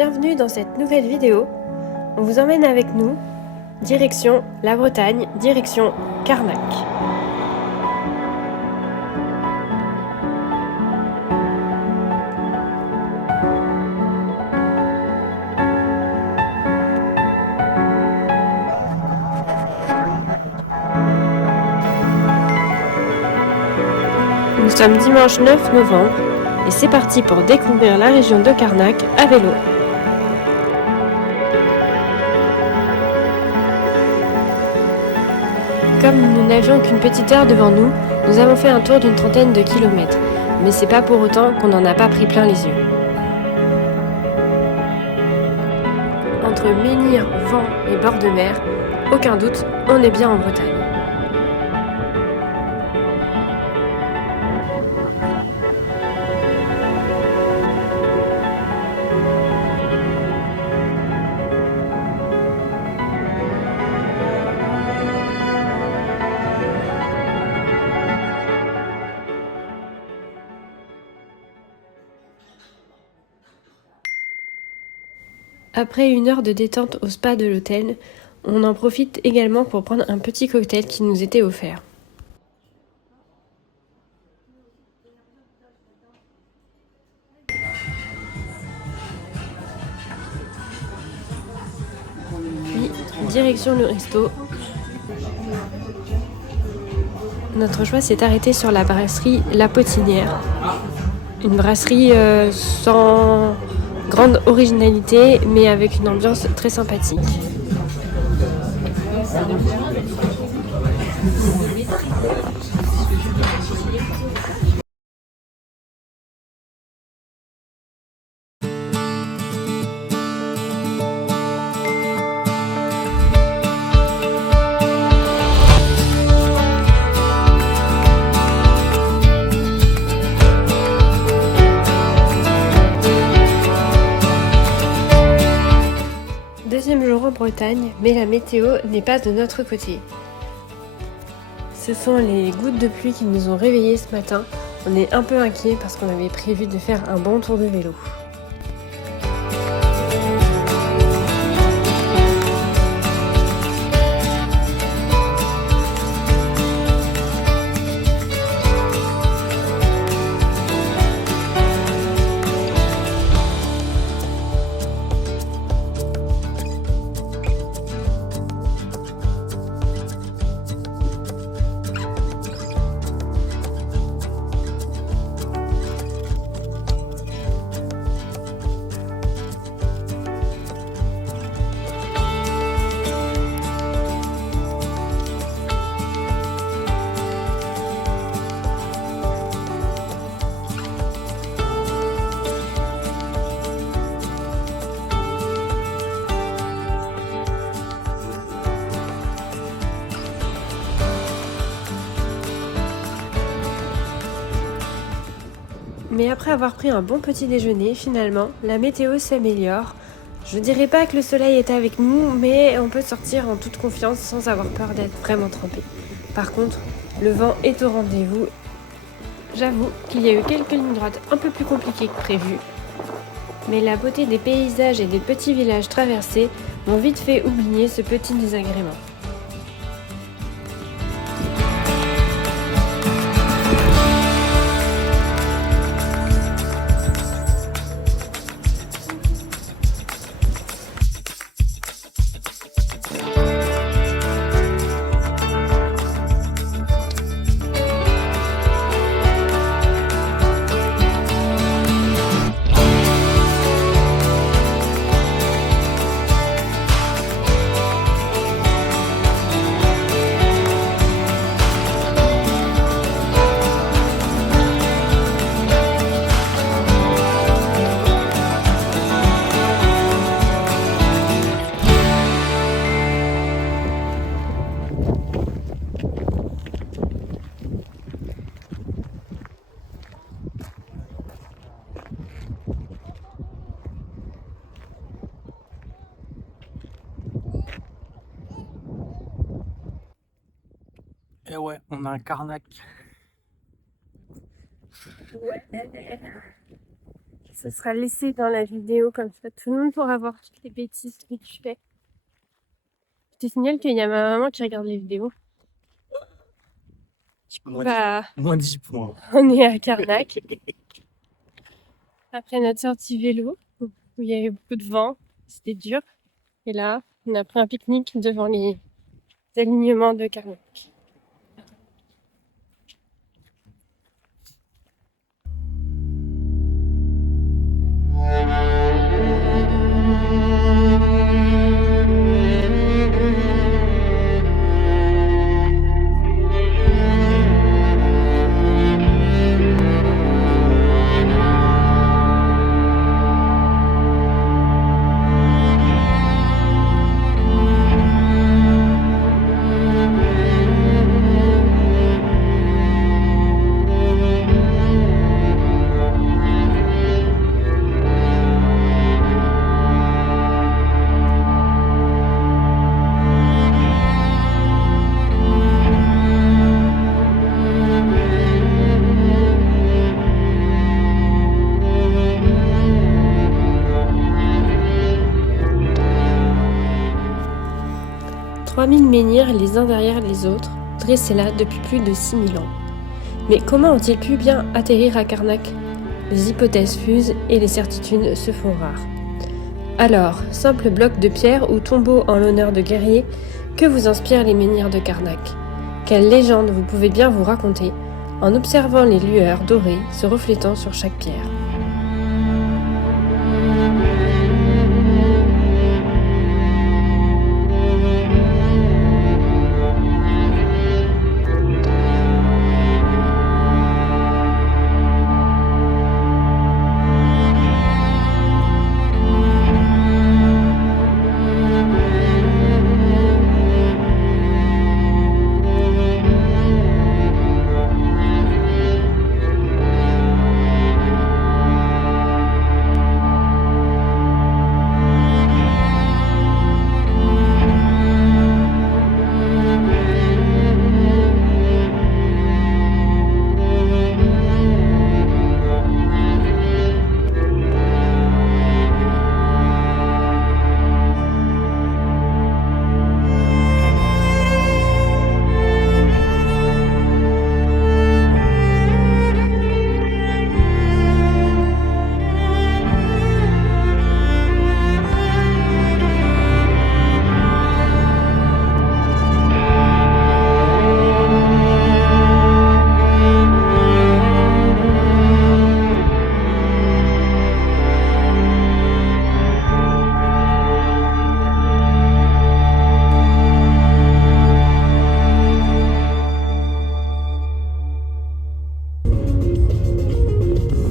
bienvenue dans cette nouvelle vidéo. On vous emmène avec nous, direction la Bretagne, direction Carnac. Nous sommes dimanche 9 novembre et c'est parti pour découvrir la région de Carnac à vélo. Comme nous n'avions qu'une petite heure devant nous, nous avons fait un tour d'une trentaine de kilomètres, mais c'est pas pour autant qu'on n'en a pas pris plein les yeux. Entre menhir, vent et bord de mer, aucun doute, on est bien en Bretagne. Après une heure de détente au spa de l'hôtel, on en profite également pour prendre un petit cocktail qui nous était offert. Puis, direction le resto. Notre choix s'est arrêté sur la brasserie La Potinière. Une brasserie sans grande originalité, mais avec une ambiance très sympathique. Deuxième jour en Bretagne, mais la météo n'est pas de notre côté. Ce sont les gouttes de pluie qui nous ont réveillés ce matin. On est un peu inquiets parce qu'on avait prévu de faire un bon tour de vélo. Mais après avoir pris un bon petit déjeuner, finalement, la météo s'améliore. Je dirais pas que le soleil est avec nous, mais on peut sortir en toute confiance sans avoir peur d'être vraiment trempé. Par contre, le vent est au rendez-vous. J'avoue qu'il y a eu quelques lignes droites un peu plus compliquées que prévu. Mais la beauté des paysages et des petits villages traversés m'ont vite fait oublier ce petit désagrément. Et ouais, on a un Carnac. Ouais. ce sera laissé dans la vidéo, comme ça tout le monde pourra voir toutes les bêtises que tu fais. Je te signale qu'il y a ma maman qui regarde les vidéos. Moins 10 points. On est à Carnac. Après notre sortie vélo, où il y avait beaucoup de vent, c'était dur. Et là, on a pris un pique-nique devant les alignements de Carnac. Mille menhirs les uns derrière les autres, dressés là depuis plus de 6000 ans. Mais comment ont-ils pu bien atterrir à Carnac? Les hypothèses fusent et les certitudes se font rares. Alors, simple bloc de pierre ou tombeau en l'honneur de guerriers, que vous inspirent les menhirs de Carnac? Quelle légende vous pouvez bien vous raconter en observant les lueurs dorées se reflétant sur chaque pierre?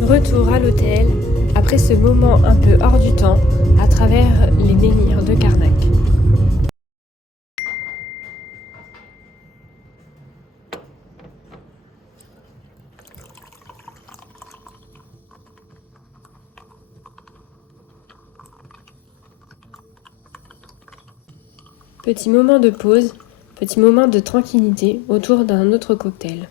Retour à l'hôtel, après ce moment un peu hors du temps, à travers les menhirs de Carnac. Petit moment de pause, petit moment de tranquillité autour d'un autre cocktail.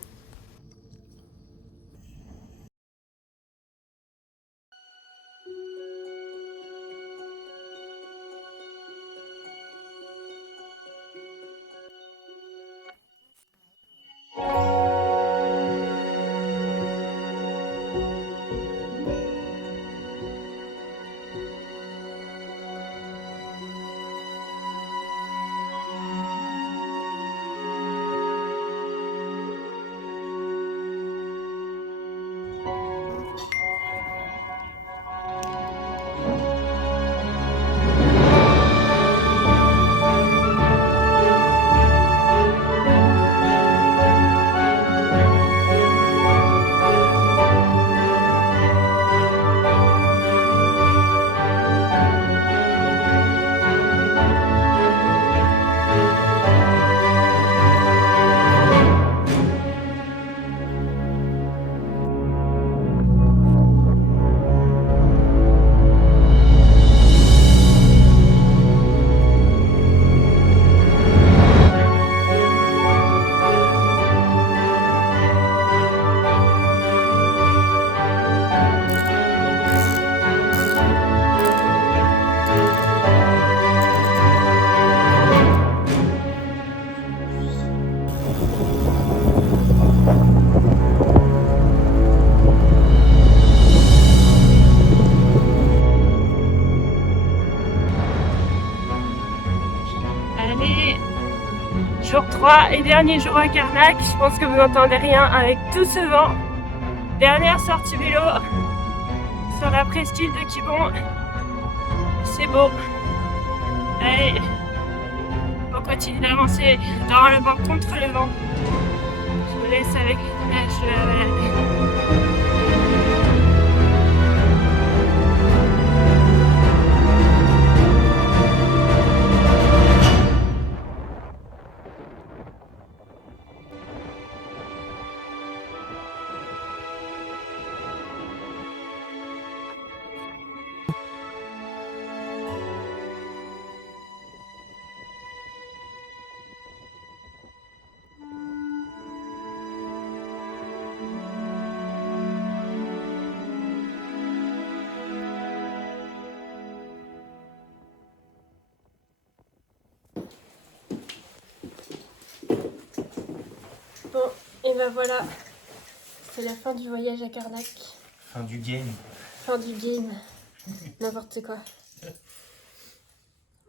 Allez, jour 3 et dernier jour à Carnac. Je pense que vous n'entendez rien avec tout ce vent. Dernière sortie vélo sur la presqu'île de Quiberon. C'est beau. Allez, on continue d'avancer dans le vent contre le vent. Je vous laisse avec les images de la balade. Bon, et ben voilà, c'est la fin du voyage à Carnac. Fin du game. Fin du game, n'importe quoi.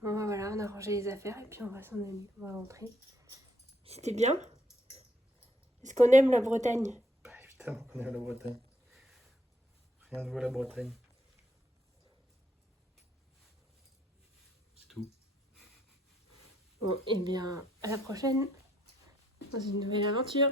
Bon ben voilà, on a rangé les affaires et puis on va s'en aller, on va rentrer. C'était bien? Est-ce qu'on aime la Bretagne? Bah, évidemment qu'on aime la Bretagne. Rien ne vaut la Bretagne. C'est tout. Bon, et bien à la prochaine dans une nouvelle aventure.